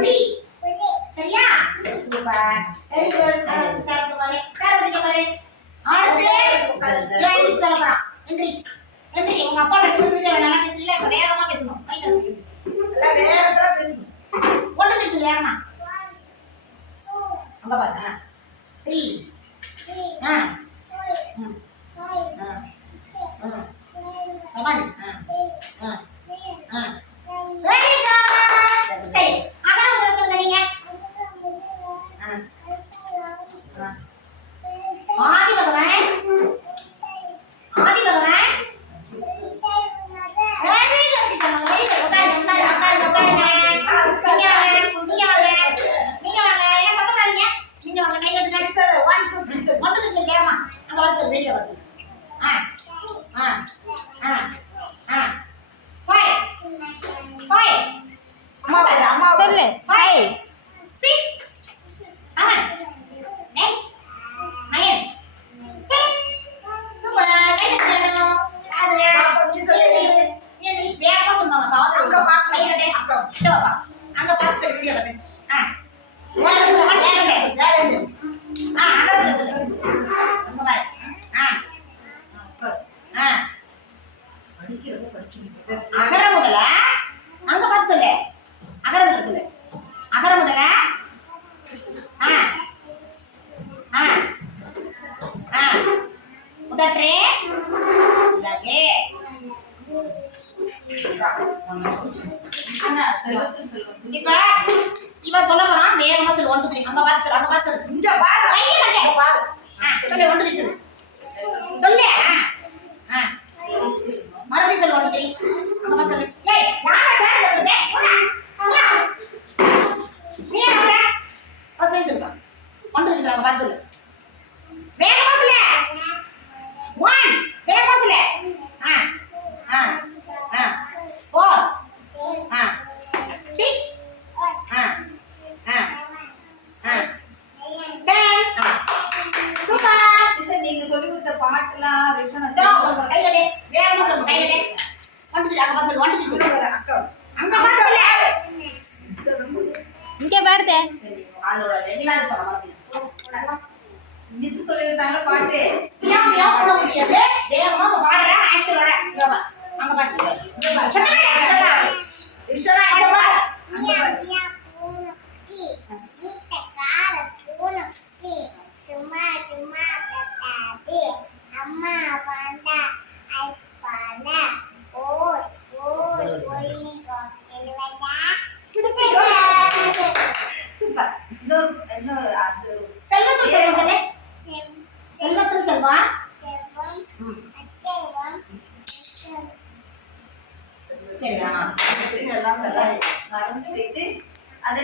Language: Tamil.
புலி சரியா சூப்பர் வெரி குட் சார் பாரு சார் படிக்க பாரு அடுத்து இவன் எந்திரிச்சு சொல்ல போறான் எந்திரி எந்திரி உங்க அப்பா பேசுறது நல்லா பேசல வேகமா பேசணும் எல்லாம் வேகத்துல பேசணும் ஒன்று சொல்லு வேகமா அங்க பாரு 3 Come on. Very good. சரி அகர முதல சொல்லுங்க நீங்க ஆதி பகவான் ஆதி பகவான் வெரி குட் உட்காருங்க நீங்க வாங்க ஏன் சத்தம் போடாதீங்க நீங்க வாங்க நைட் நைட் சார் 1 2 3 மட்டும் சொல்லு வேகமா அங்க வா சார் வீடியோ வச்சு சொல்லு 5 6 7 8 9 10 சூப்பர் கையில சொல்லணும் அது நீ வேகமா சொன்னாங்க அங்க பாஸ் கையில அங்க வா அங்க பாஸ் சொல்லி வீடியோ பாரு அங்க சொல்லு அங்க பாரு அகர முதல அங்க பார்த்து சொல்லு அகர முதல சொல்லு அகர முதல முதற்றே லகே இப்ப இவ சொல்ல போறான் வேகமா சொல்லு 1 2 3 அங்க பார்த்து சொல்லு இங்க பாரு கைய கட்டே பாரு சொல்லு 1 2 சொல்லு சொல்லு மறுபடியும் சொல்லு 1 2 அங்க பார்த்து சொல்லு ஏய் யாரா சேர் போடுதே போடா நீ வர ஃபர்ஸ்ட் சொல்லு 1 2 சொல்லு அங்க பார்த்து சொல்லு வேகமா சொல்லு 1 வேகமா சொல்லு 4 6 நீங்க சொல்லி கொடுத்த பாட்டுலாம் கையிலே வேகமா சொல்லு கையிலே 1 2 அங்க பார்த்து 1 2 சொல்லு அக்கா அங்க பார்த்து சொல்லு இங்க பாருதே அதோட ரெகுலர் சொல்ல மறுபடியும் மிஸ் சொல்லிருக்காங்க பாட்டு ஏன் போட முடியாது வேகமா பாடுற ஆக்ஷனோட அங்க பாத்து சத்தமே இஷோடா பாடு பாரு சும்மா சும்மா கத்தாது அம்மா பாண்டா ஐப்பாண்டா ஓய் ஓய் ஓய் கோயில்வடா சூப்பர் இன்னொரு அது செல்வத்துள் செல்வம் சொல்லு செல்வத்துள் செல்வம் செல்வம் அச்சேவம் சரியா எல்லாம் மறந்து செய்து அதை